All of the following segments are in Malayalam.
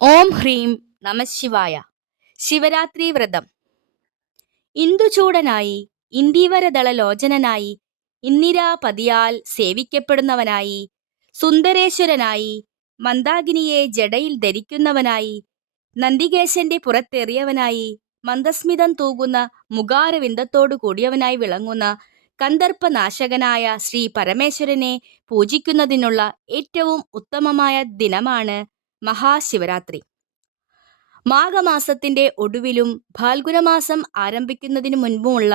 ഓം ഹ്രീം നമശിവായ ശിവരാത്രി വ്രതം. ഇന്ദുചൂടനായി ഇന്ദീവരദള ലോചനനായി ഇന്ദിരാപതിയാൽ സേവിക്കപ്പെടുന്നവനായി സുന്ദരേശ്വരനായി മന്ദാകിനിയെ ജടയിൽ ധരിക്കുന്നവനായി നന്ദികേശന്റെ പുറത്തെറിയവനായി മന്ദസ്മിതം തൂകുന്ന മുഖാരവിന്ദത്തോടു കൂടിയവനായി വിളങ്ങുന്ന കന്ദർപ്പനാശകനായ ശ്രീ പരമേശ്വരനെ പൂജിക്കുന്നതിനുള്ള ഏറ്റവും ഉത്തമമായ ദിനമാണ് മഹാശിവരാത്രി. മാഘമാസത്തിന്റെ ഒടുവിലും ഫാൽഗുനമാസം ആരംഭിക്കുന്നതിനു മുൻപുമുള്ള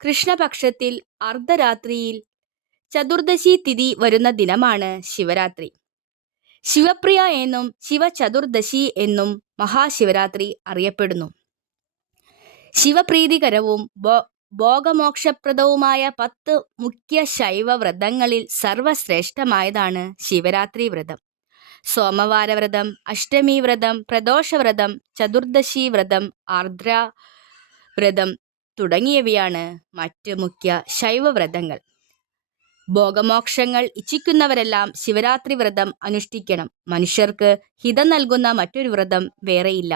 കൃഷ്ണപക്ഷത്തിൽ അർദ്ധരാത്രിയിൽ ചതുർദശി തിഥി വരുന്ന ദിനമാണ് ശിവരാത്രി. ശിവപ്രിയ എന്നും ശിവചതുർദശി എന്നും മഹാശിവരാത്രി അറിയപ്പെടുന്നു. ശിവപ്രീതികരവും ഭോഗമോക്ഷപ്രദവുമായ പത്ത് മുഖ്യ ശൈവ വ്രതങ്ങളിൽ സർവശ്രേഷ്ഠമായതാണ് ശിവരാത്രി വ്രതം. സോമവാരവ്രതം അഷ്ടമി വ്രതം പ്രദോഷവ്രതം ചതുർദശി വ്രതം ആർദ്ര വ്രതം തുടങ്ങിയവയാണ് മറ്റ് മുഖ്യ ശൈവവ്രതങ്ങൾ. ഭോഗമോക്ഷങ്ങൾ ഇച്ഛിക്കുന്നവരെല്ലാം ശിവരാത്രി വ്രതം അനുഷ്ഠിക്കണം. മനുഷ്യർക്ക് ഹിതം നൽകുന്ന മറ്റൊരു വ്രതം വേറെയില്ല.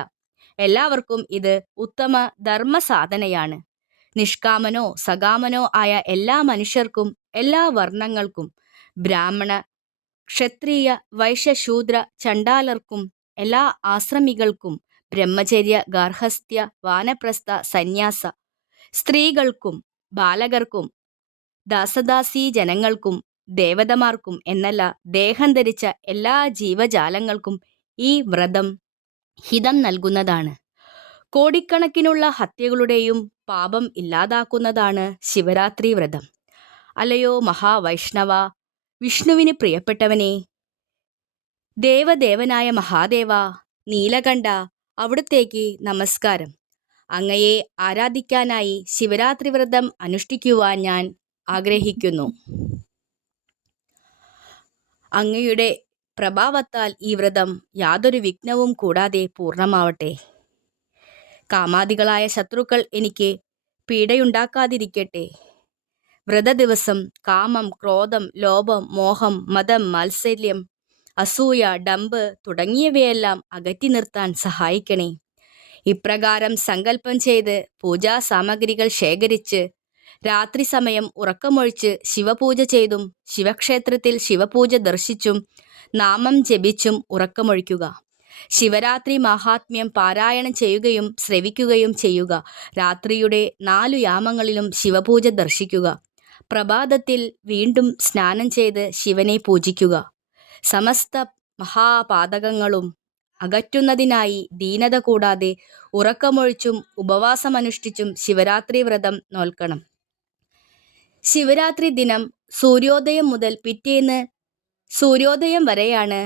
എല്ലാവർക്കും ഇത് ഉത്തമ ധർമ്മ സാധനയാണ് നിഷ്കാമനോ സകാമനോ ആയ എല്ലാ മനുഷ്യർക്കും എല്ലാ വർണങ്ങൾക്കും ബ്രാഹ്മണ ക്ഷത്രിയ വൈശ്യശൂദ്ര ചണ്ടാലർക്കും എല്ലാ ആശ്രമികൾക്കും ബ്രഹ്മചര്യ ഗാർഹസ്ഥ്യ വാനപ്രസ്ഥ സന്യാസ. സ്ത്രീകൾക്കും ബാലകർക്കും ദാസദാസീ ജനങ്ങൾക്കും ദേവതമാർക്കും എന്നല്ല ദേഹം ധരിച്ച എല്ലാ ജീവജാലങ്ങൾക്കും ഈ വ്രതം ഹിതം നൽകുന്നതാണ്. കോടിക്കണക്കിനുള്ള ഹത്യകളുടെയും പാപം ഇല്ലാതാക്കുന്നതാണ് ശിവരാത്രി വ്രതം. അല്ലയോ മഹാവൈഷ്ണവ വിഷ്ണുവിന് പ്രിയപ്പെട്ടവനെ ദേവദേവനായ മഹാദേവ നീലകണ്ഠ അവിടത്തേക്ക് നമസ്കാരം. അങ്ങയെ ആരാധിക്കാനായി ശിവരാത്രി വ്രതം അനുഷ്ഠിക്കുവാൻ ഞാൻ ആഗ്രഹിക്കുന്നു. അങ്ങയുടെ പ്രഭാവത്താൽ ഈ വ്രതം യാതൊരു വിഘ്നവും കൂടാതെ പൂർണമാവട്ടെ. കാമാദികളായ ശത്രുക്കൾ എനിക്ക് പീഡയുണ്ടാക്കാതിരിക്കട്ടെ. വ്രതദിവസം കാമം ക്രോധം ലോഭം മോഹം മതം മാത്സല്യം അസൂയ ഡമ്പ് തുടങ്ങിയവയെല്ലാം അകറ്റി നിർത്താൻ സഹായിക്കണേ. ഇപ്രകാരം സങ്കല്പം ചെയ്ത് പൂജാ സാമഗ്രികൾ ശേഖരിച്ച് രാത്രി സമയം ഉറക്കമൊഴിച്ച് ശിവപൂജ ചെയ്തും ശിവക്ഷേത്രത്തിൽ ശിവപൂജ ദർശിച്ചും നാമം ജപിച്ചും ഉറക്കമൊഴിക്കുക. ശിവരാത്രി മഹാത്മ്യം പാരായണം ചെയ്യുകയും ശ്രവിക്കുകയും ചെയ്യുക. രാത്രിയുടെ നാലു യാമങ്ങളിലും ശിവപൂജ ദർശിക്കുക. പ്രഭാതത്തിൽ വീണ്ടും സ്നാനം ചെയ്ത് ശിവനെ പൂജിക്കുക. സമസ്ത മഹാപാതകങ്ങളും അകറ്റുന്നതിനായി ദീനത കൂടാതെ ഉറക്കമൊഴിച്ചും ഉപവാസമനുഷ്ഠിച്ചും ശിവരാത്രി വ്രതം നോൽക്കണം. ശിവരാത്രി ദിനം സൂര്യോദയം മുതൽ പിറ്റേന്ന് സൂര്യോദയം വരെയാണ്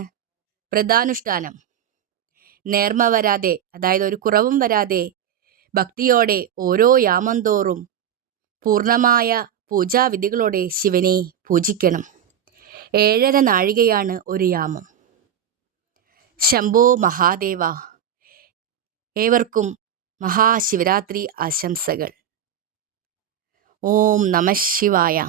വ്രതാനുഷ്ഠാനം. നേർമ വരാതെ അതായത് ഒരു കുറവും വരാതെ ഭക്തിയോടെ ഓരോ യാമന്തോറും തോറും പൂർണമായ പൂജാവിധികളോടെ ശിവനെ പൂജിക്കണം. ഏഴര നാഴികയാണ് ഒരു യാമം. ശംഭോ മഹാദേവ. ഏവർക്കും മഹാശിവരാത്രി ആശംസകൾ. ഓം നമ ശിവായ.